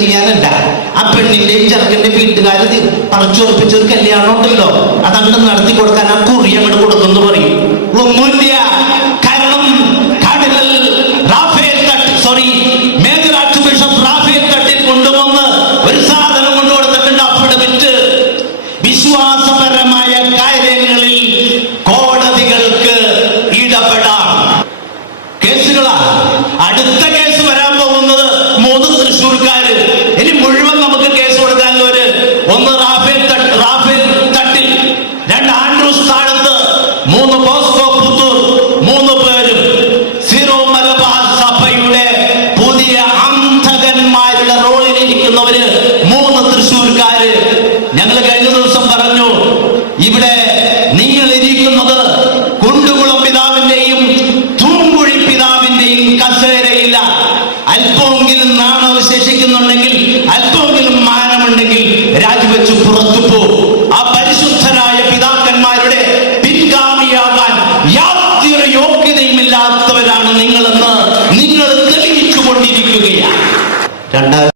ചെയ്യാനല്ല. ആ പെണ്ണിന്റെയും ചെറുക്കന്റെ വീട്ടുകാർ പറിച്ചുറപ്പിച്ച ഒരു കല്യാണം ഉണ്ടല്ലോ, അതങ്ങോട്ട് നടത്തി കൊടുക്കാൻ ആ കുറി അങ്ങോട്ട് കൊടുക്കുന്നു പറയും. ഒന്നുമില്ല. കാരണം കാർഡിനൽ റാഫേൽ തട്ട്, sorry, major archbishop Raphael തട്ടിൽ കൊണ്ടുവന്ന് ഒരു സാധനം കൊണ്ട് കൊടുത്തിട്ടുണ്ട്, അഫിഡവിറ്റ്. വിശ്വാസപരമായ കാര്യങ്ങളിൽ കോടതികൾക്ക് ഇടപെടാം. കേസുകളാ. അടുത്ത കേസ് വരാൻ പോകുന്നത് 3 തൃശ്ശൂർക്കാര്. ഇനി മുഴുവൻ നമുക്ക് കേസ് കൊടുക്കാനുള്ളവര്, 1 റാഫേൽ തട്ടിൽ, 2 ആൻഡ്രൂസ് താഴത്ത്, 3 ബോസ്കോ പുത്തൂർ, 3 പേരും സീറോ മലബാർ സഭയുടെ പുതിയ അന്ധകന്മാരുടെ റോളിലിരിക്കുന്നവര്